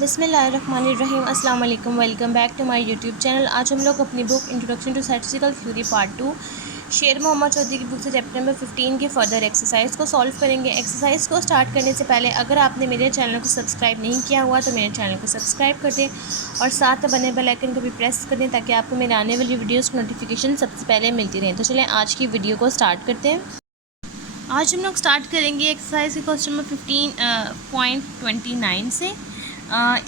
बिस्मिल्लाहिर्रहमानिर्रहीम। अस्सलाम वालेकुम। Welcome back to my YouTube channel. आज हम लोग अपनी book introduction to statistical theory part 2 Sher Mohammad Chaudhary की बुक से चैप्टर नंबर 15 के फर्दर एक्सरसाइज को सॉल्व करेंगे। एक्सरसाइज को स्टार्ट करने से पहले अगर आपने मेरे चैनल को सब्सक्राइब नहीं किया हुआ तो मेरे चैनल को सब्सक्राइब कर दें और साथ बने बेल आइकन को भी प्रेस कर दें ताकि आपको मेरे आने वाली वीडियोज़ की नोटिफिकेशन सबसे पहले मिलती रहे। तो चलें आज की वीडियो को स्टार्ट करते हैं। आज हम लोग स्टार्ट करेंगे एक्सरसाइज के क्वेश्चन नंबर 15.29 से।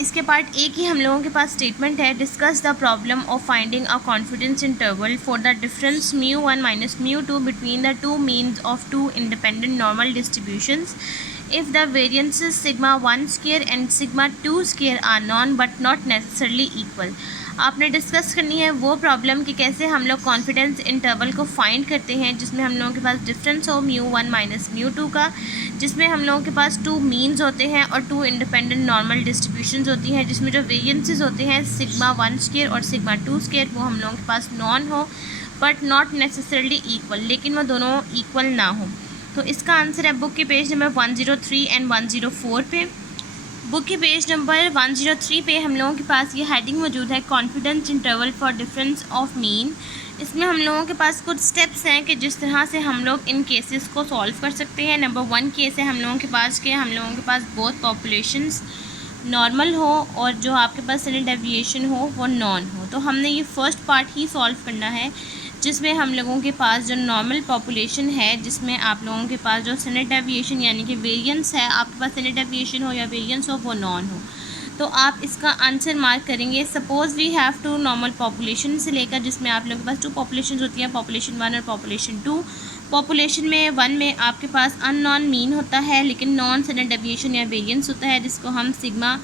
इसके पार्ट ए की हम लोगों के पास स्टेटमेंट है, discuss the problem of finding a confidence interval for the difference μ1 minus μ2 between the two means of two independent normal distributions if the variances sigma 1 square and sigma 2 square are known but not necessarily equal। आपने discuss करनी है वो problem कि कैसे हम लोग confidence interval को find करते हैं जिसमें हम लोगों के पास डिफरेंस हो μ1 माइनस μ2 का, जिसमें हम लोगों के पास टू मीन्स होते हैं और टू इंडिपेंडेंट नॉर्मल डिस्ट्रीब्यूशंस होती हैं, जिसमें जो वेरिएंसेस होते हैं सिग्मा 1 स्क्वायर और सिग्मा 2 स्क्वायर वो हम लोगों के पास नॉन हो बट नॉट नेसेसरली इक्वल, लेकिन वो दोनों इक्वल ना हो। तो इसका आंसर है बुक के पेज नंबर 103 एंड 104 पे। बुक के पेज नंबर 103 पे हम लोगों के पास ये हेडिंग मौजूद है, confidence interval for difference of mean. इसमें हम लोगों के पास कुछ स्टेप्स हैं कि जिस तरह से हम लोग इन केसेस को सॉल्व कर सकते हैं। नंबर 1 केस है हम लोगों के पास कि हम लोगों के पास बोथ पॉपुलेशंस नॉर्मल हो और जो आपके पास स्टैंडर्ड डेविएशन हो वो नॉन हो। तो हमने ये फर्स्ट पार्ट ही सॉल्व करना है जिसमें हम लोगों के पास जो नॉर्मल पॉपुलेशन है, जिसमें आप लोगों के पास जो स्टैंडर्ड डेविएशन यानी कि वेरिएंस है, आपके पास स्टैंडर्ड डेविएशन हो या वेरिएंस हो वो नॉन हो। तो आप इसका आंसर मार्क करेंगे। Suppose we have two normal population से लेकर जिसमें आप लोगों के पास टू पॉपुलेशन होती हैं, पॉपुलेशन 1 और पॉपुलेशन 2। पॉपुलेशन में 1 में आपके पास अननॉन मीन होता है लेकिन नॉन स्टैंडर्ड डेविएशन या वेरिएंस होता है, जिसको हम सिग्मा,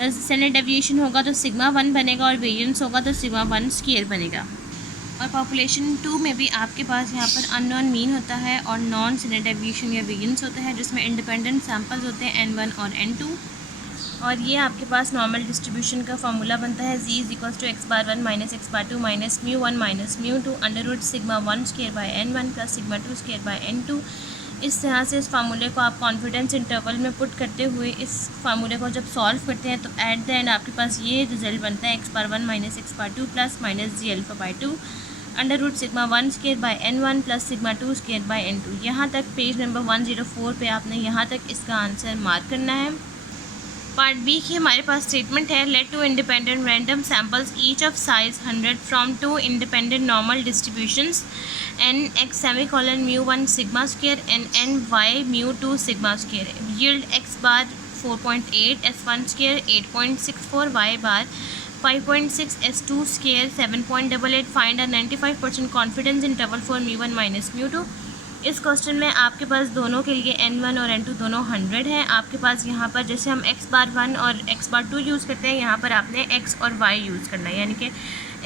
स्टैंडर्ड डेविएशन होगा तो सिग्मा 1 बनेगा और वेरिएंस होगा तो सिग्मा 1 स्क्वायर बनेगा। और पॉपुलेशन 2 में भी आपके पास यहाँ पर अननोन मीन होता है और नॉन स्टैंडर्ड डेविएशन या वेरिएंस होता है, जिसमें इंडिपेंडेंट सैम्पल्स होते हैं n1 और n2। और ये आपके पास नॉर्मल डिस्ट्रीब्यूशन का फार्मूला बनता है z = x bar 1 minus x bar 2 minus μ1 minus μ2 under sigma 1 square by n1 plus sigma 2 square by n2। इस तरह से इस फार्मूले को आप कॉन्फिडेंस इंटरवल में पुट करते हुए इस फार्मूले को जब सॉल्व करते हैं तो एट द एंड आपके पास ये रिजल्ट बनता है x bar 1 minus x bar 2 plus minus g alpha bye 2 under sigma 1 square by n1 plus sigma 2 square by n2। यहाँ तक पेज नंबर 104 पे आपने यहाँ तक इसका आंसर मार्क करना है। पार्ट बी की हमारे पास स्टेटमेंट है, let two independent random samples each of size 100 from two independent normal distributions n x semicolon μ1 sigma square and n y μ2 sigma square yield x bar 4.8 s1 square 8.64 y bar 5.6 s2 square 7.88। Find a 95% confidence interval for μ1 minus μ2। इस question में आपके पास दोनों के लिए n1 और n2 दोनों 100 हैं। आपके पास यहाँ पर जैसे हम x बार 1 और x बार 2 यूज़ करते हैं, यहाँ पर आपने x और y यूज़ करना है, यानी कि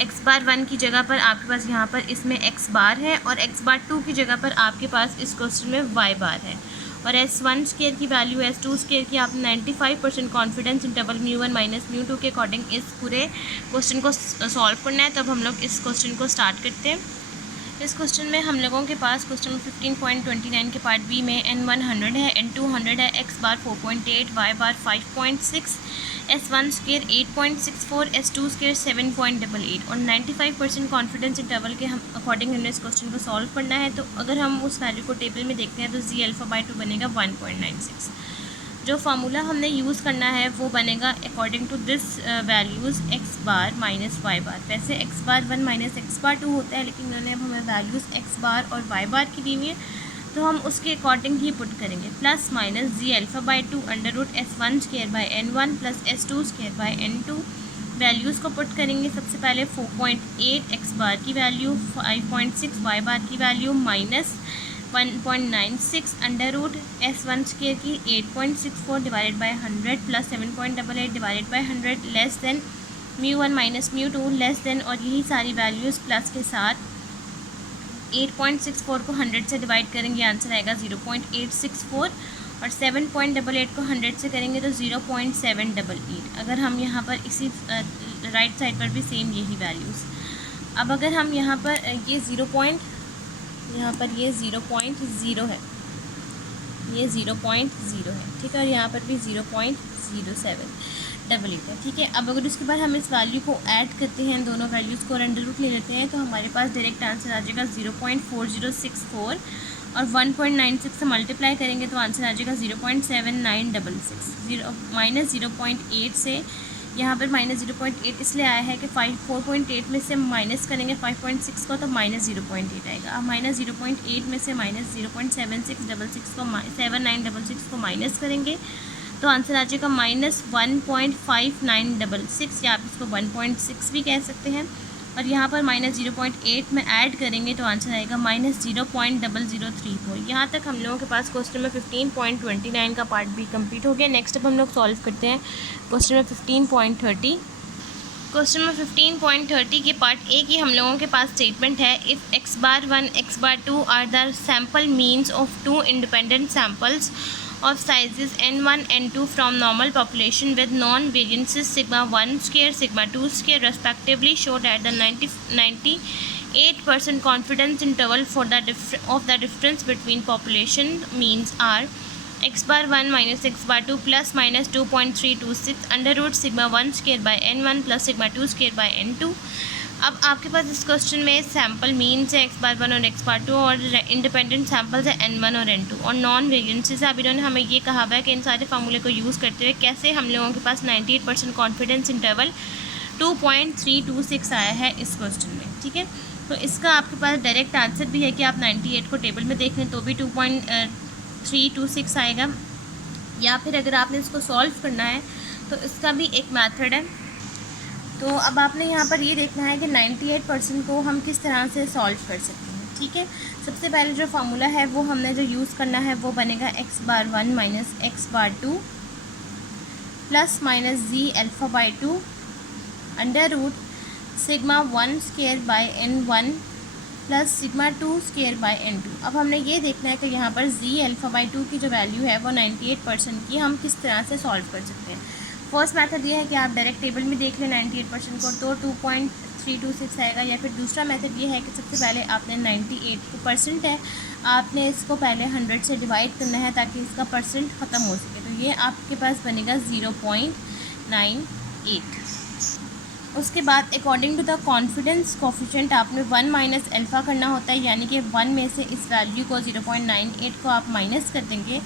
x बार 1 की जगह पर आपके पास यहाँ पर इसमें x बार है और x बार 2 की जगह पर आपके पास इस क्वेश्चन में y बार है। और s1 स्क्वायर की वैल्यू s2 स्क्वायर की आपने 95% कॉन्फिडेंस इंटरवल μ1 माइनस μ2 के अकॉर्डिंग इस पूरे क्वेश्चन को सॉल्व करना है। तब हम लोग इस क्वेश्चन को स्टार्ट करते हैं। इस क्वेश्चन में हम लोगों के पास क्वेश्चन 15.29 के पार्ट बी में n1 100 है, n2 100 है, x bar 4.8, y bar 5.6, s1 square 8.64, s2 square 7.88 और 95% कॉन्फिडेंस इंटरवल के हम अकॉर्डिंग हमने इस क्वेश्चन को सॉल्व करना है। तो अगर हम उस वैल्यू को टेबल में देखते हैं तो z अल्फ़ा बाय 2 बनेगा 1.96। जो फार्मूला हमने यूज़ करना है वो बनेगा according to this values x bar minus y bar. वैसे x bar 1 minus x bar 2 होता है, लेकिन उन्होंने अब हमें वैल्यूज़ x बार और y बार की दी हुई है तो हम उसके अकॉर्डिंग ही पुट करेंगे। Plus minus z alpha bye 2 under s1 square by n1 plus s2 square by n2। Values को पुट करेंगे। सबसे पहले 4.8 x बार की वैल्यू, 5.6 y बार की value minus 1.96 under s1 square की 8.64 divided by 100 plus 7.88 divided by 100 less than μ1 minus μ2 less than, और यही सारी वैल्यूज़ प्लस के साथ 8.64 को 100 से डिवाइड करेंगे, आंसर आएगा 0.864 और 7.88 को 100 से करेंगे तो 0.788। अगर हम यहाँ पर इसी राइट साइड पर भी सेम यही वैल्यूज़। अब अगर हम यहाँ पर ये 0.0 है, ये 0.0 है, ठीक है, और यहाँ पर भी 0.07। 88 है, ठीक है। अब अगर उसके बाद हम इस वैल्यू को ऐड करते हैं, दोनों वैल्यूज़ को और अंडर रूट ले लेते हैं, तो हमारे पास डायरेक्ट आंसर आ जाएगा 0.4064 और 1.96 से मल्टीप्लाई करेंगे तो आंसर आ जाएगा 0.7966। -0.8 से यहाँ पर -0.8 इसलिए आया है कि 4.8 में से माइनस करेंगे 5.6 को तो -0.8 आएगा। अब -0.8 में से -0.7666 को 7966 को माइनस करेंगे तो आंसर आ जाएगा -1.5966 या आप इसको 1.6 भी कह सकते हैं। और यहाँ पर -0.8 में ऐड करेंगे तो आंसर आएगा -0.0034। यहाँ तक हम लोगों के पास क्वेश्चन नंबर 15.29 का पार्ट भी कंप्लीट हो गया। नेक्स्ट अब हम लोग सॉल्व करते हैं क्वेश्चन नंबर 15.30। क्वेश्चन नंबर 15.30 के पार्ट ए की हम लोगों के पास स्टेटमेंट है, if x⁻1 x⁻2 are the sample means of two independent samples of sizes n1 n2 from normal population with non-variances sigma 1 square sigma 2 square respectively, showed at the 98% confidence interval for the difference between population means are x⁻1 minus x⁻2 plus minus 2.326 under root sigma 1 square by n1 plus sigma 2 square by n2। अब आपके पास इस question में sample means है x⁻1 और x⁻2 और independent samples है n1 और n2 और नॉन वेरिएंसेस है। अब इन्होंने हमें ये कहा हुआ है कि इन सारे फार्मूले को यूज़ करते हुए कैसे हम लोगों के पास 98% कॉन्फिडेंस इंटरवल 2.326 आया है इस क्वेश्चन में, ठीक है। तो इसका आपके पास डायरेक्ट आंसर भी है कि आप 98 को टेबल में देख लें तो भी 2.326 आएगा, या फिर अगर आपने इसको सॉल्व करना है तो इसका भी एक मेथड है। तो अब आपने यहाँ पर ये देखना है कि 98% को हम किस तरह से सॉल्व कर सकते हैं, ठीक है। सबसे पहले जो फार्मूला है वो हमने जो यूज़ करना है वो बनेगा x⁻1 minus x⁻2 plus minus z⁻2 under root sigma 1 square by n1 plus sigma 2 square by n2। अब हमने ये देखना है कि यहाँ पर z⁻2 की जो वैल्यू है वो 98% की हम किस तरह से सॉल्व कर सकते हैं। फर्स्ट मेथड ये है कि आप डायरेक्ट टेबल में देख लें 98% को तो 2.326 आएगा, या फिर दूसरा मेथड ये है कि सबसे पहले आपने 98% है, आपने इसको पहले 100 से डिवाइड करना है ताकि इसका परसेंट ख़त्म हो सके। तो ये आपके पास बनेगा 0.98। उसके बाद according to the confidence coefficient आपने 1 माइनस अल्फ़ा करना होता है, यानी कि 1 में से इस वैल्यू को 0.98 को आप माइनस कर देंगे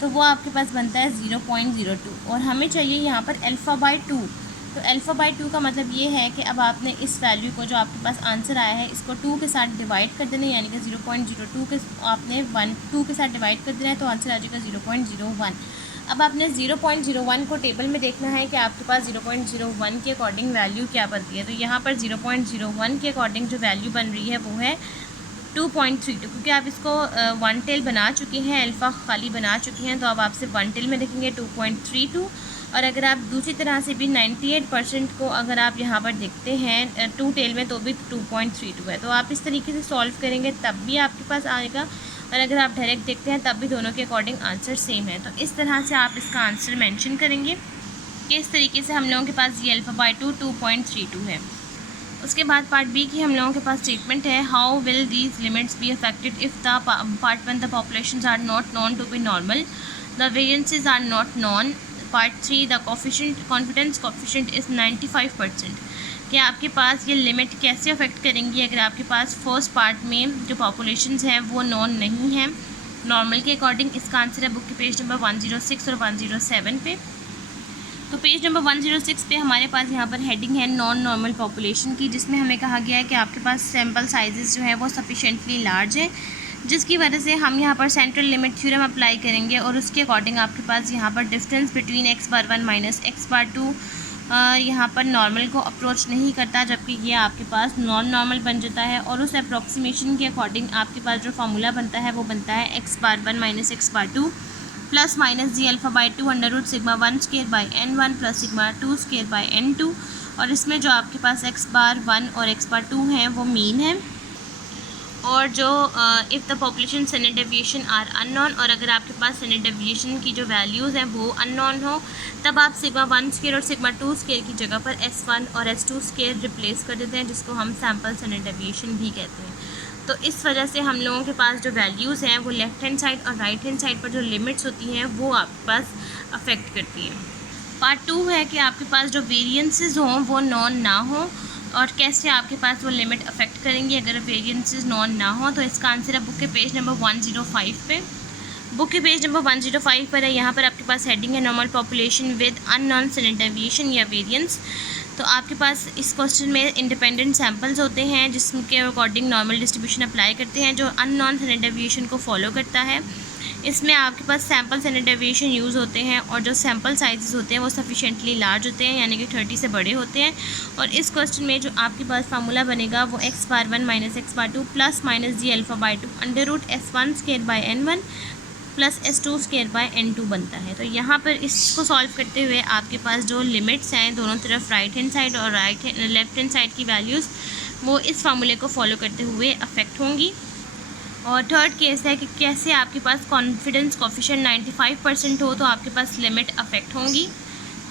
तो वो आपके पास बनता है 0.02 और हमें चाहिए यहाँ पर अल्फ़ा/2। तो अल्फ़ा/2 का मतलब ये है कि अब आपने इस वैल्यू को जो आपके पास आंसर आया है इसको 2 के साथ डिवाइड कर देना है, यानी कि 0.02 के आपने 2 के साथ डिवाइड कर देना है तो आंसर आ जाएगा 0.01। अब आपने 0.01 को टेबल में देखना है कि आपके पास 0.01 के अकॉर्डिंग वैल्यू क्या बनती है। तो यहाँ पर 0.01 के अकॉर्डिंग जो वैल्यू बन रही है वो है 2.32, क्योंकि आप इसको वन टेल बना चुके हैं, अल्फ़ा खाली बना चुके हैं, तो अब आप सिर्फ वन टेल में देखेंगे 2.32। और अगर आप दूसरी तरह से भी 98% को अगर आप यहाँ पर देखते हैं 2 टेल में तो भी 2.32 है। तो आप इस तरीके से सॉल्व करेंगे तब भी आपके पास आएगा, और अगर आप डायरेक्ट देखते हैं तब भी दोनों के अकॉर्डिंग आंसर सेम है। तो इस तरह से आप इसका आंसर मेंशन करेंगे कि इस तरीके से हम लोगों के पास ये अल्फ़ा/2 2.32 है। उसके बाद पार्ट बी की हम लोगों के पास स्टेटमेंट है, how will these limits be affected if the part 1 the populations are not known to be normal, the variances are not known. Part 3 the confidence coefficient is 95%। कि आपके पास ये लिमिट कैसे अफेक्ट करेंगी अगर आपके पास फर्स्ट पार्ट में जो पॉपुलेशंस हैं वो नॉन नहीं है नॉर्मल के अकॉर्डिंग। इसका आंसर है बुक के पेज नंबर 106 और 107 पे। तो पेज नंबर 106 पे हमारे पास यहाँ पर हेडिंग है नॉन नॉर्मल पॉपुलेशन की, जिसमें हमें कहा गया है कि आपके पास सैम्पल साइजेस जो है वो सफिशेंटली लार्ज है, जिसकी वजह से हम यहाँ पर सेंट्रल लिमिट थ्योरम अप्लाई करेंगे और उसके अकॉर्डिंग आपके पास यहाँ पर difference between x⁻1 minus x⁻2 यहाँ पर नॉर्मल को अप्रोच नहीं करता, जबकि ये आपके पास नॉन नॉर्मल बन जाता है। और उस अप्रोक्सीमेशन के अकॉर्डिंग आपके पास जो फार्मूला बनता है वो बनता है x⁻1 minus x⁻2 plus minus z⁻2 under root sigma 1 square by n1 plus sigma 2 square by n2। और इसमें जो आपके पास x⁻1 और x⁻2 हैं वो मीन है, और जो if the population standard deviation are unknown, और अगर आपके पास स्टैंडर्ड डेविएशन की जो वैल्यूज़ हैं वो अननोन हो तब आप सिग्मा 1 स्क्वायर और सिग्मा 2 स्क्वायर की जगह पर s1 और s2 स्क्वायर रिप्लेस कर देते हैं, जिसको हम सैम्पल स्टैंडर्ड डेविएशन भी कहते हैं। तो इस वजह से हम लोगों के पास जो वैल्यूज़ हैं वो लेफ़्ट हैंड साइड और राइट हैंड साइड पर जो लिमिट्स होती हैं वो आपके पास अफेक्ट करती हैं। पार्ट 2 है कि आपके पास जो वेरिएंसेस हों वो नॉन ना हो और कैसे आपके पास वो लिमिट अफेक्ट करेंगी अगर वेरिएंसेस नॉन ना हो। तो इसका आंसर है बुक के पेज नंबर 105 पे। बुक के पेज नंबर 105 पर है। यहाँ पर आपके पास हेडिंग है normal population with unknown standard deviation या वेरिएंस। तो आपके पास इस क्वेश्चन में इंडिपेंडेंट सैम्पल्स होते हैं जिसके अकॉर्डिंग नॉर्मल डिस्ट्रीब्यूशन अप्लाई करते हैं जो अननोन स्टैंडर्ड डेविएशन को फॉलो करता है। इसमें आपके पास सैम्पल स्टैंडर्ड डेविएशन यूज़ होते हैं और जो सैम्पल साइजेस होते हैं वो सफिशेंटली लार्ज होते हैं यानी कि 30 से बड़े होते हैं। और इस क्वेश्चन में जो आपके पास फार्मूला बनेगा वो x⁻1 minus x⁻2 plus minus g⁴/2 √s1² / n1 plus s2² / n2 बनता है। तो यहाँ पर इसको सॉल्व करते हुए आपके पास जो लिमिट्स हैं दोनों तरफ राइट हैंड साइड और लेफ्ट हैंड साइड की वैल्यूज़ वो इस फार्मूले को फॉलो करते हुए अफेक्ट होंगी। और थर्ड केस है कि कैसे आपके पास कॉन्फिडेंस कोफिशिएंट 95% हो तो आपके पास लिमिट अफेक्ट होंगी।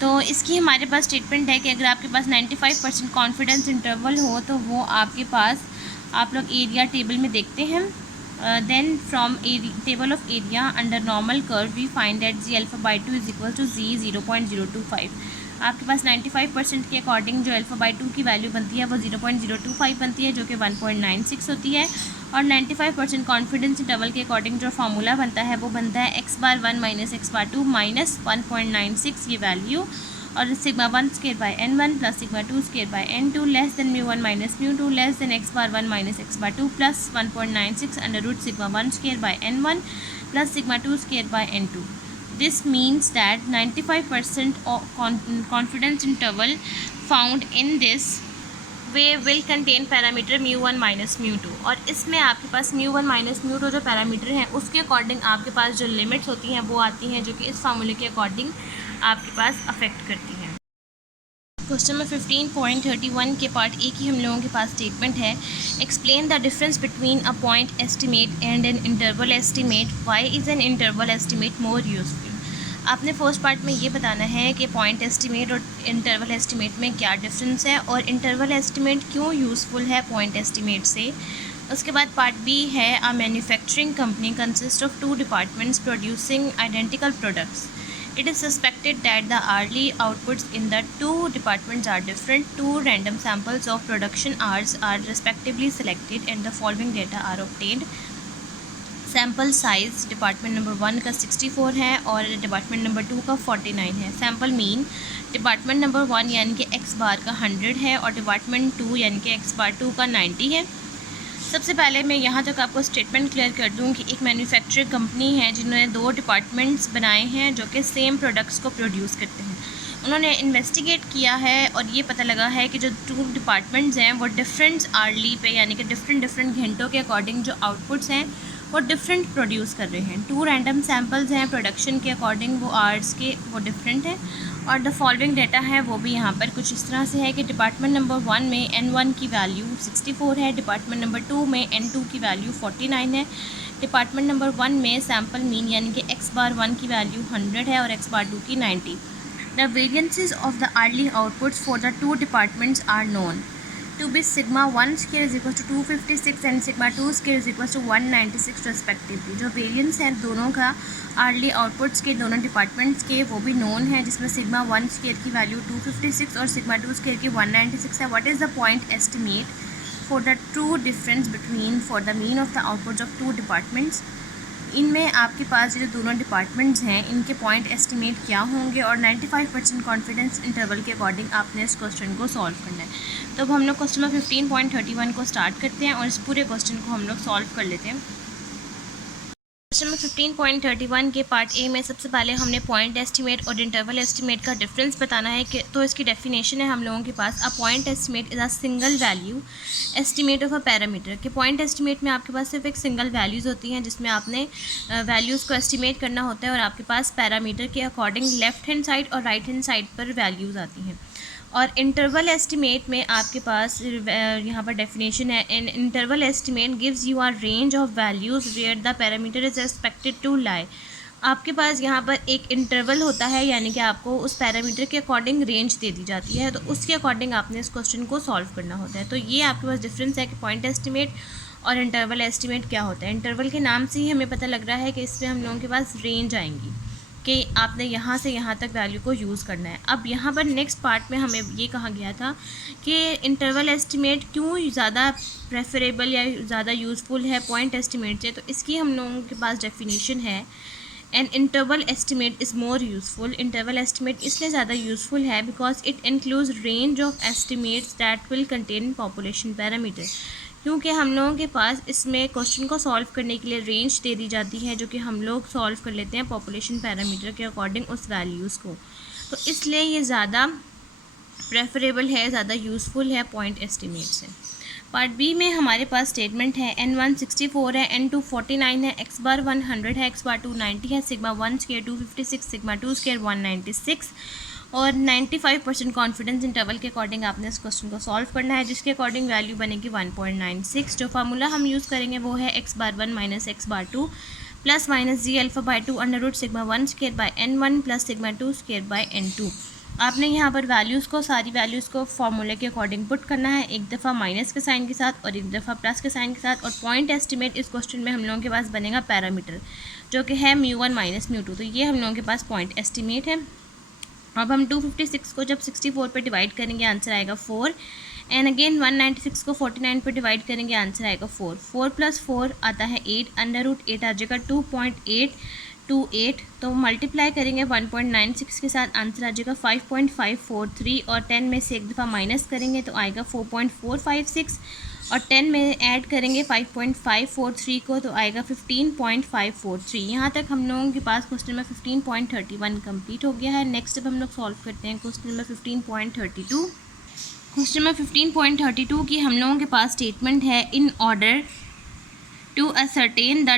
तो इसकी हमारे पास स्टेटमेंट है कि अगर आपके पास 95% कॉन्फिडेंस इंटरवल हो तो वो आपके पास आप लोग एरिया टेबल में देखते हैं। Then from table of area under normal curve we find that g⁴/2 = g 0.025। आपके पास 95% के अकॉर्डिंग जो α/2 की वैल्यू बनती है वो 0.025 बनती है जो कि 1.96 होती है। और 95% कॉन्फिडेंस इंटरवल के अकॉर्डिंग जो फार्मूला बनता है वो बनता है x⁻1 माइनस x⁻2 माइनस 1.96 ये वैल्यू और σ1² / n1 plus σ2² / n2 less than μ1 minus μ2 less than x⁻1 minus x⁻2 plus 1.96 √σ1² / n1 plus σ2² / n2। This means that 95% confidence interval found in this way will contain parameter μ1 minus μ2। और इसमें आपके पास μ1 minus μ2 जो parameter हैं उसके according आपके पास जो limits होती हैं वो आती हैं जो कि इस फार्मूले के अकॉर्डिंग आपके पास अफेक्ट करती हैं। क्वेश्चन नंबर 15.31 के पार्ट ए की हम लोगों के पास स्टेटमेंट है explain the difference between a point estimate and an interval estimate, why is an interval estimate more useful. आपने फर्स्ट पार्ट में ये बताना है कि पॉइंट एस्टिमेट और इंटरवल एस्टिमेट में क्या डिफरेंस है और इंटरवल एस्टिमेट क्यों यूज़फुल है पॉइंट एस्टिमेट से। उसके बाद पार्ट बी है a manufacturing company consist of 2 departments producing identical products. It is suspected that the hourly outputs in the 2 departments are different. 2 random samples of production hours are respectively selected and the following data are obtained. Sample size department number 1 का 64 है और department number 2 का 49 है। Sample mean department number 1 यानी कि x⁻ का 100 है और डिपार्टमेंट 2 यानी कि x⁻2 का 90 है। सबसे पहले मैं यहाँ तक आपको स्टेटमेंट क्लियर कर दूँ कि एक मैन्युफैक्चरिंग कंपनी है जिन्होंने 2 डिपार्टमेंट्स बनाए हैं जो कि सेम प्रोडक्ट्स को प्रोड्यूस करते हैं। उन्होंने इन्वेस्टिगेट किया है और ये पता लगा है कि जो 2 डिपार्टमेंट्स हैं वो डिफरेंट आर्ली पे यानी कि डिफरेंट घंटों के अकॉर्डिंग जो आउटपुट्स हैं वो डिफरेंट प्रोड्यूस कर रहे हैं। 2 रैंडम सैम्पल्स हैं प्रोडक्शन के अकॉर्डिंग वो आवर्स के वो डिफरेंट हैं और द फॉलोइंग डाटा है वो भी यहाँ पर कुछ इस तरह से है कि डिपार्टमेंट नंबर 1 में n1 की वैल्यू 64 है, डिपार्टमेंट नंबर 2 में n2 की वैल्यू 49 है, डिपार्टमेंट नंबर 1 में सैम्पल मीन यानी कि x⁻1 की वैल्यू 100 है और x⁻2 की 90। The variances of the early outputs for the 2 departments are known to be σ1² = 256 and σ2² = 196 respectively। जो वेरिएंस हैं दोनों का अर्ली आउटपुट्स के दोनों डिपार्टमेंट्स के वो भी नोन है जिसमें σ1² की वैल्यू 256 और σ2² की 196 है। What is the point estimate for the true difference between for the mean of the outputs of 2 departments. इनमें आपके पास जो दोनों डिपार्टमेंट्स हैं इनके पॉइंट एस्टिमेट क्या होंगे और 95% कॉन्फिडेंस इंटरवल के अकॉर्डिंग आपने इस क्वेश्चन को सॉल्व करना है। तो अब हम लोग क्वेश्चन नंबर 15.31 को स्टार्ट करते हैं और इस पूरे क्वेश्चन को हम लोग सॉल्व कर लेते हैं। क्वेश्चन नंबर 15.31 के पार्ट ए में सबसे पहले हमने पॉइंट एस्टिमेट और इंटरवल एस्टिमेट का डिफरेंस बताना है कि तो इसकी डेफिनेशन है हम लोगों के पास a point estimate is a single value estimate of a parameter. कि पॉइंट एस्टिमेट में आपके पास सिर्फ एक सिंगल वैल्यूज़ होती हैं जिसमें आपने वैल्यूज़ को एस्टिमेट करना होता है और आपके पास पैरामीटर के अकॉर्डिंग लेफ्ट हैंड साइड और राइट हैंड साइड पर वैल्यूज़ आती हैं। और इंटरवल एस्टिमेट में आपके पास यहाँ पर डेफिनेशन है an interval estimate gives you a range of values where the parameter is expected to lie. आपके पास यहाँ पर एक इंटरवल होता है यानी कि आपको उस पैरामीटर के अकॉर्डिंग रेंज दे दी जाती है तो उसके अकॉर्डिंग आपने इस क्वेश्चन को सॉल्व करना होता है। तो ये आपके पास डिफरेंस है कि पॉइंट एस्टिमेट और इंटरवल एस्टिमेट क्या होता है। इंटरवल के नाम से ही हमें पता लग रहा है कि इसमें हम लोगों के पास रेंज आएंगी। कि आपने यहाँ से यहाँ तक वैल्यू को यूज़ करना है। अब यहाँ पर नेक्स्ट पार्ट में हमें ये कहा गया था कि इंटरवल एस्टिमेट क्यों ज़्यादा प्रेफरेबल या ज़्यादा यूज़फुल है पॉइंट एस्टिमेट से। तो इसकी हम लोगों के पास डेफिनेशन है, an interval estimate is more useful. Interval estimate इसलिए ज़्यादा यूज़फुल है because it includes range of estimates that will contain population parameter, क्योंकि हम लोगों के पास इसमें क्वेश्चन को सॉल्व करने के लिए रेंज दे दी जाती है जो कि हम लोग सॉल्व कर लेते हैं पॉपुलेशन पैरामीटर के अकॉर्डिंग उस वैल्यूज़ को। तो इसलिए ये ज़्यादा प्रेफरेबल है, ज़्यादा यूज़फुल है पॉइंट एस्टिमेट से। पार्ट बी में हमारे पास स्टेटमेंट है n1 64 है, n2 49 है, x बार 100 है, x बार 2 90 है, सिग्मा 1 स्केयर 256, सिग्मा 2 स्केयर 196 और 95% कॉन्फिडेंस इंटरवल के अकॉर्डिंग आपने इस क्वेश्चन को सॉल्व करना है, जिसके अकॉर्डिंग वैल्यू बनेगी 1.96। जो फार्मूला हम यूज़ करेंगे वो है x bar 1 minus x bar 2 plus minus ji alpha by 2 under root sigma 1 square by n1 plus sigma 2 square by n2। आपने यहाँ पर वैल्यूज़ को, सारी वैल्यूज़ को फार्मूले के अकॉर्डिंग पुट करना है, एक दफ़ा माइनस के साइन के साथ और एक दफ़ा प्लस के साइन के साथ। और पॉइंट एस्टिमेट इस क्वेश्चन में हम लोगों के पास बनेगा पैरामीटर जो कि है μ1 माइनस μ2। तो ये हम लोगों के पास पॉइंट एस्टिमेट है। अब हम 256 को जब 64 पे डिवाइड करेंगे आंसर आएगा 4 एंड अगेन 196 को 49 पे डिवाइड करेंगे आंसर आएगा 4। 4 प्लस 4 आता है 8, अंडर रूट 8 आ जाएगा 2.828। तो मल्टीप्लाई करेंगे 1.96 के साथ आंसर आ जाएगा 5.543 और 10 में से एक दफ़ा माइनस करेंगे तो आएगा 4.456 और 10 में ऐड करेंगे 5.543 को तो आएगा 15.543। यहाँ तक हम लोगों के पास क्वेश्चन नंबर 15.31 कंप्लीट हो गया है। नेक्स्ट अब हम लोग सॉल्व करते हैं क्वेश्चन नंबर 15.32। क्वेश्चन नंबर 15.32 की हम लोगों के पास स्टेटमेंट है, in order to ascertain the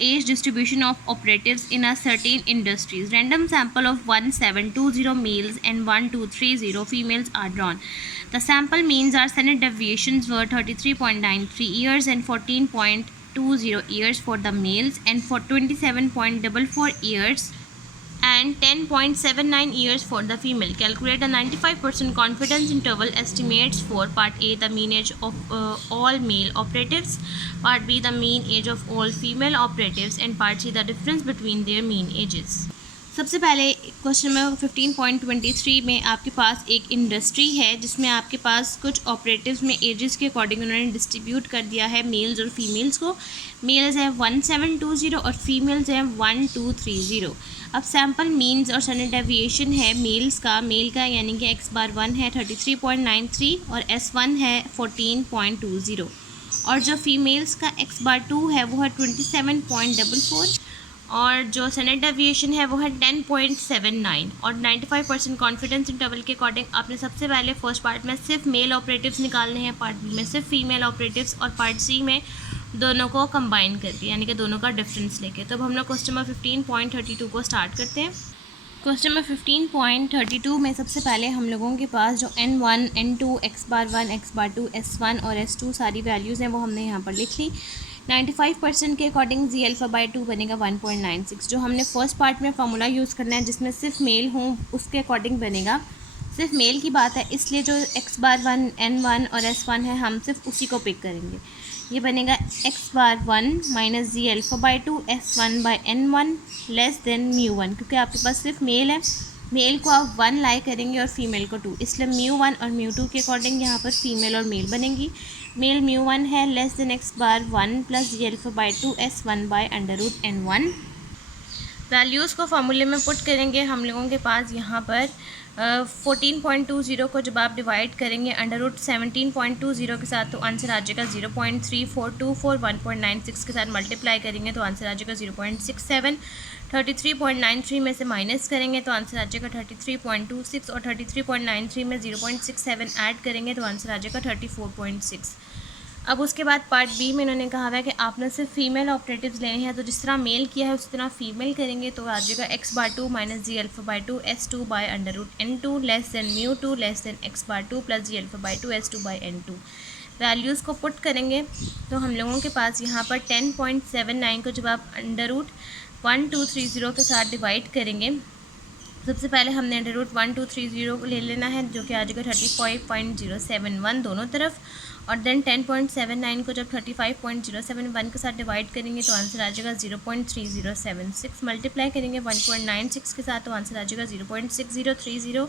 age distribution of operatives in a certain industries, random sample of 1720 males and 1230 females are drawn. The sample means are standard deviations were 33.93 years and 14.20 years for the males and for 27.44 years and 10.79 years for the female. Calculate the 95% confidence interval estimates for part A, the mean age of all male operatives, part B, the mean age of all female operatives, and part C, the difference between their mean ages. सबसे पहले question number 15.23 में आपके पास एक industry है जिसमें आपके पास कुछ operatives में एजेस के अकॉर्डिंग उन्होंने डिस्ट्रीब्यूट कर दिया है मेल्स और फीमेल्स को। मेल्स हैं 1720 और फीमेल्स हैं 1230। अब सैम्पल मीन्स और स्टैंडर्ड डेविएशन है मेल्स का, मेल का यानी कि x बार 1 है 33.93 और S1 है 14.20 और जो फीमेल्स का x बार 2 है वो है 27.44 और जो स्टैंडर्ड डेविएशन है वो है 10.79 और 95% कॉन्फिडेंस इंटरवल के अकॉर्डिंग आपने सबसे पहले फर्स्ट पार्ट में सिर्फ मेल ऑपरेटिव्स निकालने हैं, पार्ट बी में सिर्फ फीमेल ऑपरेटिव्स और पार्ट सी में दोनों को कंबाइन करके यानी कि दोनों का डिफरेंस लेके। तब हम लोग क्वेश्चन नंबर 15.32 को स्टार्ट करते हैं। क्वेश्चन नंबर 15.32 में सबसे पहले हम लोगों के पास जो n1, n2, x bar 1, x bar 2, s1 और s2 सारी वैल्यूज़ हैं वो हमने यहाँ पर लिख ली। 95% के अकॉर्डिंग जी अल्फ़ा बाई 2 बनेगा 1.96। जो हमने फर्स्ट पार्ट में फार्मूला यूज़ करना है जिसमें सिर्फ मेल हों उसके अकॉर्डिंग बनेगा, सिर्फ मेल की बात है इसलिए जो x बार 1, n1 और s1 है हम सिर्फ उसी को पिक करेंगे। ये बनेगा x bar 1 minus ji alpha by 2 s1 by n1 less than μ1, क्योंकि आपके पास सिर्फ मेल है, मेल को आप 1 लाई करेंगे और फीमेल को 2, इसलिए μ1 और μ2 के अकॉर्डिंग यहाँ पर फीमेल और मेल बनेंगी। मेल μ1 है less than x bar 1 plus ji alpha by 2 s1 by under root n1। Values को फार्मूले में पुट करेंगे हम लोगों के पास यहाँ पर 14.20 को जब आप डिवाइड करेंगे अंडर रूट 17.20 के साथ तो आंसर आ जाएगा 0.3424। 1.96 के साथ मल्टीप्लाई करेंगे तो आंसर आ जाएगा 0.67। 33.93 में से माइनस करेंगे तो आंसर आ जाएगा 33.26 और 33.93 में 0.67 ऐड करेंगे तो आंसर आ जाएगा 34.6। अब उसके बाद पार्ट बी में इन्होंने कहा है कि आपने सिर्फ फीमेल ऑपरेटिव्स लेने हैं, तो जिस तरह मेल किया है उस तरह फीमेल करेंगे तो आ जाएगा x bar 2 minus ji alpha by 2 s2 by under root n2 less than μ2 less than x bar 2 plus ji alpha by 2 s2 by n2। Values को पुट करेंगे तो हम लोगों के पास यहाँ पर 10.79 को जब आप अंडर रूट 1230 के साथ डिवाइड करेंगे सबसे पहले हमने √1230 ले लेना है, जो कि आ जाएगा 35.071 दोनों तरफ, और देन 10.79 को जब 35.071 के साथ डिवाइड करेंगे तो आंसर आ जाएगा 0.3076, मल्टीप्लाई करेंगे 1.96 के साथ तो आंसर आ जाएगा 0.6030,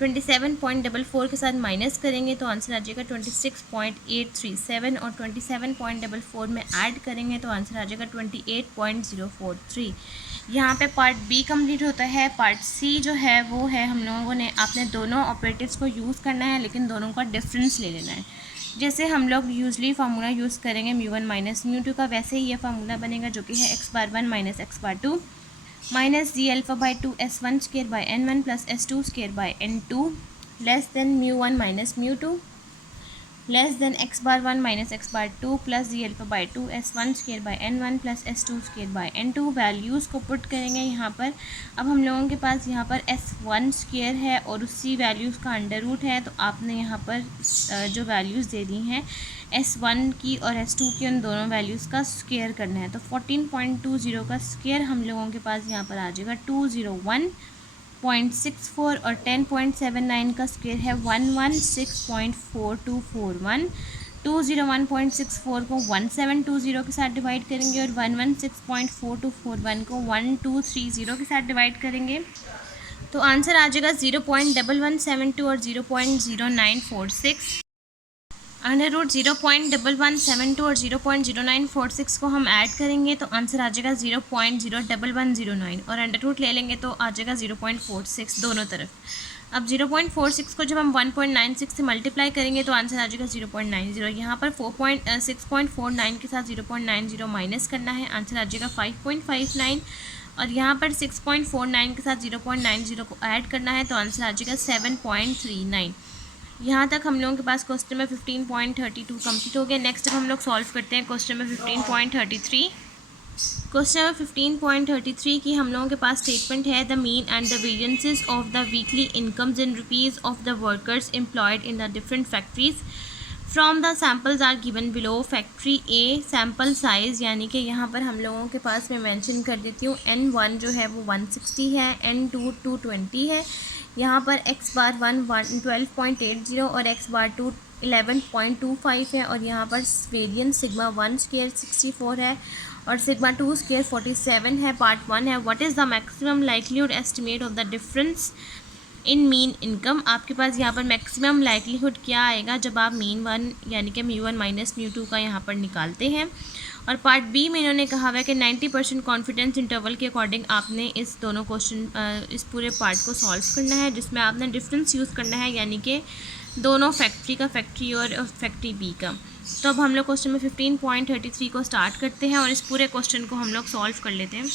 27.44 के साथ माइनस करेंगे तो आंसर आ जाएगा 26.837, और 27.44 में ऐड करेंगे तो आंसर आ जाएगा 28.043। यहाँ पे पार्ट बी कंप्लीट होता है। पार्ट सी जो है वो है हम लोगों ने आपने दोनों ऑपरेटिव्स को यूज़ करना है, लेकिन दोनों का डिफरेंस ले लेना है। जैसे हम लोग यूजली फार्मूला यूज़ करेंगे μ1 माइनस μ2 का, वैसे ही ये फार्मूला बनेगा जो कि है x⁴1 minus x⁴2 minus g⁴2 s1 square by n1 plus s2 square by n2 less than μ1 minus μ2 less than x⁴1 minus x⁴2 plus g⁴2 s1 square by n1 plus s2 square by n2। Values को put करेंगे यहाँ पर। अब हम लोगों के पास यहाँ पर s1 स्क्वायर है और उसी वैल्यूज़ का अंडर रूट है, तो आपने यहाँ पर जो वैल्यूज़ दे दी हैं s1 की और s2 की, उन दोनों वैल्यूज़ का स्क्वायर करना है। तो 14.20 का स्क्वायर हम लोगों के पास यहाँ पर आ जाएगा 201.64, और 10.79 का स्क्वायर है 116.4241। 201.64 को 1720 के साथ डिवाइड करेंगे और 116.4241 को 1230 के साथ डिवाइड करेंगे तो आंसर आ जाएगा 0.1172 और 0.0946। अंडर रूट 0.1172 और 0.0946 को हम ऐड करेंगे तो आंसर आ जाएगा 0.01109, और अंडर रूट ले लेंगे तो आ जाएगा 0.46 दोनों तरफ। अब 0.46 को जब हम 1.96 से मल्टीप्लाई करेंगे तो आंसर आ जाएगा 0.90। यहाँ पर 6.49 के साथ 0.90 माइनस करना है, आंसर आ जाएगा 5.59, और यहाँ पर 6.49 के साथ 0.90 को ऐड करना है तो आंसर आ जाएगा 7.39। यहाँ तक हम लोगों के पास क्वेश्चन नंबर 15.32 कंप्लीट हो गया। नेक्स्ट अब हम लोग सॉल्व करते हैं क्वेश्चन नंबर 15.33। क्वेश्चन नंबर 15.33 की हम लोगों के पास स्टेटमेंट है the mean and the variances of the weekly incomes in rupees of the workers employed in the different factories from the samples are given below. Factory A sample size, यानी कि यहाँ पर हम लोगों के पास मैं मेंशन कर देती हूँ N1 जो है वो 160 है, N2 220 है, यहाँ पर x⁴1 12.80 और x⁴2 11.25 है, और यहाँ पर वेरिएंस सिग्मा 1 स्क्वायर 64 है और सिग्मा 2 स्क्वायर 47 है। पार्ट 1 है what is the maximum likelihood estimate of the difference in mean income. आपके पास यहाँ पर मैक्सिमम लाइक्लीहुड क्या आएगा जब आप मीन 1 यानी कि μ1 माइनस μ2 का यहाँ पर निकालते हैं। और पार्ट बी में इन्होंने कहा हुआ है कि 90% कॉन्फिडेंस इंटरवल के अकॉर्डिंग आपने इस दोनों क्वेश्चन इस पूरे पार्ट को सॉल्व करना है, जिसमें आपने डिफरेंस यूज़ करना है, यानी कि दोनों फैक्ट्री का, फैक्ट्री और फैक्ट्री बी का। तो अब हम लोग क्वेश्चन में 15.33 को स्टार्ट करते हैं और इस पूरे क्वेश्चन को हम लोग सॉल्व कर लेते हैं।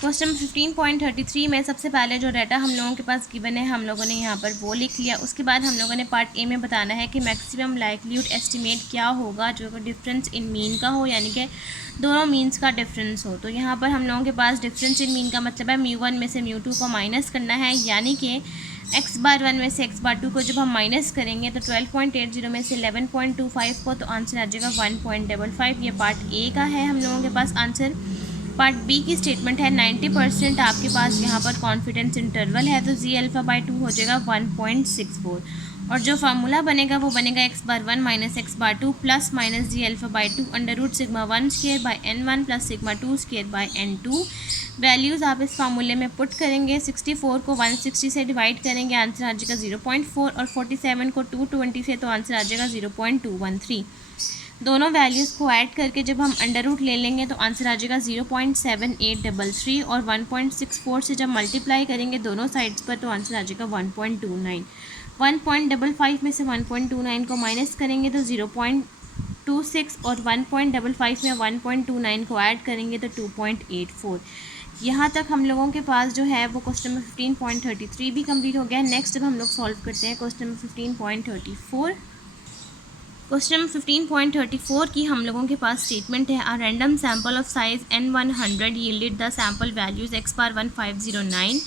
क्वेश्चन 15.33 में सबसे पहले जो डाटा हम लोगों के पास गिवन है हम लोगों ने यहाँ पर वो लिख लिया। उसके बाद हम लोगों ने पार्ट ए में बताना है कि मैक्सिमम लाइक्लीहुड एस्टिमेट क्या होगा जो डिफरेंस इन मीन का हो, यानी कि दोनों मीन्स का डिफरेंस हो। तो यहाँ पर हम लोगों के पास डिफरेंस इन मीन का मतलब है μ1 में से μ2 को माइनस करना है, यानी कि x⁴1 में से x⁴2 को जब हम माइनस करेंगे तो 12.80 में से 11.25 को तो आंसर आ जाएगा 1.55। ये पार्ट ए का है हम लोगों के पास आंसर। पार्ट बी की स्टेटमेंट है 90% आपके पास यहाँ पर कॉन्फिडेंस इंटरवल है, तो g⁴2 हो जाएगा 1.64, और जो फार्मूला बनेगा वो बनेगा x⁴1 minus x⁴2 plus minus g⁴2 under root sigma 1 square by n1 plus sigma 2 square by n2। Values आप इस फार्मूले में पुट करेंगे। 64 को 160 से डिवाइड करेंगे, आंसर आ जाएगा 0.4, और 47 को 220 से तो आंसर आ जाएगा 0.213। दोनों वैल्यूज़ को ऐड करके जब हम अंडर रूट ले लेंगे तो आंसर आ जाएगा 0.7833, और 1.64 से जब मल्टीप्लाई करेंगे दोनों साइड्स पर तो आंसर आ जाएगा 1.29। 1.55 में से 1.29 को माइनस करेंगे तो 0.26, और 1.55 में 1.29 को ऐड करेंगे तो 2.84। यहाँ तक हम लोगों के पास जो है वो क्वेश्चन नंबर 15.33 भी कंप्लीट हो गया है। नेक्स्ट अब हम लोग सॉल्व करते हैं क्वेश्चन नंबर 15.34। क्वेश्चन नंबर 15.34 की हम लोगों के पास स्टेटमेंट है, a random sample of size n100 yielded the sample values x bar 1509,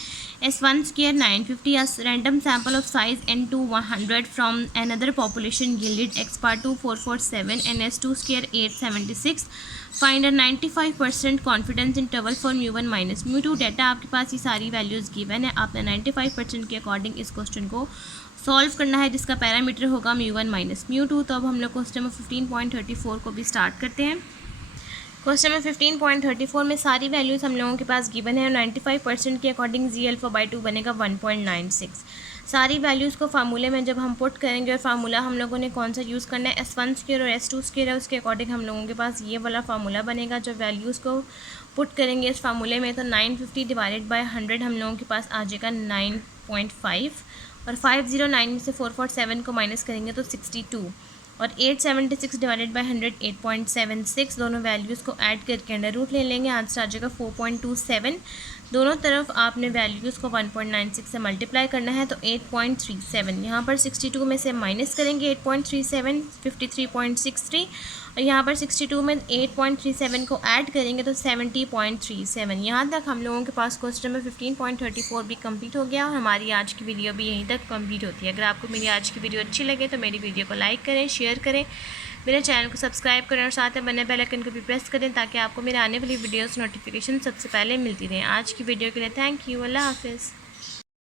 s1 square 950, a random sample of size n2 100 from another population yielded x bar 2447 and s2 square 876. Find a 95% confidence interval for μ1 minus μ2. Data आपके पास ये सारी values given है, आपने 95% के according इस question को solve करना है, जिसका पैरामीटर होगा μ1 माइनस μ2. तो अब हम लोग क्वेश्चन नंबर 15.34 को भी स्टार्ट करते हैं. क्वेश्चन नंबर 15.34 में सारी वैल्यूज़ हम लोगों के पास गिवन है. 95% के अकॉर्डिंग जी अल्फा बाई 2 बनेगा 1.96. सारी वैल्यूज़ को फार्मूले में जब हम पुट करेंगे, और फार्मूला हम लोगों ने कौन सा यूज़ करना है, S1 स्क्वायर और S2 स्क्वायर है, उसके अकॉर्डिंग हम लोगों के पास ये वाला फार्मूला बनेगा. जब वैल्यूज़ को पुट करेंगे इस फार्मूले में, तो 950 डिवाइडेड बाय 100 हम लोगों के पास आ जाएगा 9.5, और 509 में से 447 को माइनस करेंगे तो 62, और 876 डिवाइडेड बाय 100 8.76. दोनों वैल्यूज़ को ऐड करके अंडर रूट ले लेंगे, आंसर आ जाएगा 4.27. दोनों तरफ आपने वैल्यूज़ को 1.96 से मल्टीप्लाई करना है, तो 8.37. यहाँ पर 62 में से माइनस करेंगे 8.37 53.63, और यहाँ पर 62 में 8.37 को ऐड करेंगे तो 70.37. यहाँ तक हम लोगों के पास क्वेश्चन नंबर 15.34 भी कंप्लीट हो गया, और हमारी आज की वीडियो भी यहीं तक कंप्लीट होती है. अगर आपको मेरी आज की वीडियो अच्छी लगे तो मेरी वीडियो को लाइक करें, शेयर करें, मेरे चैनल को सब्सक्राइब करें, और साथ में बने बेल आइकन को भी प्रेस करें, ताकि आपको मेरे आने वाली वीडियोस नोटिफिकेशन सबसे पहले मिलती रहें. आज की वीडियो के लिए थैंक यू. अल्लाह हाफिज़.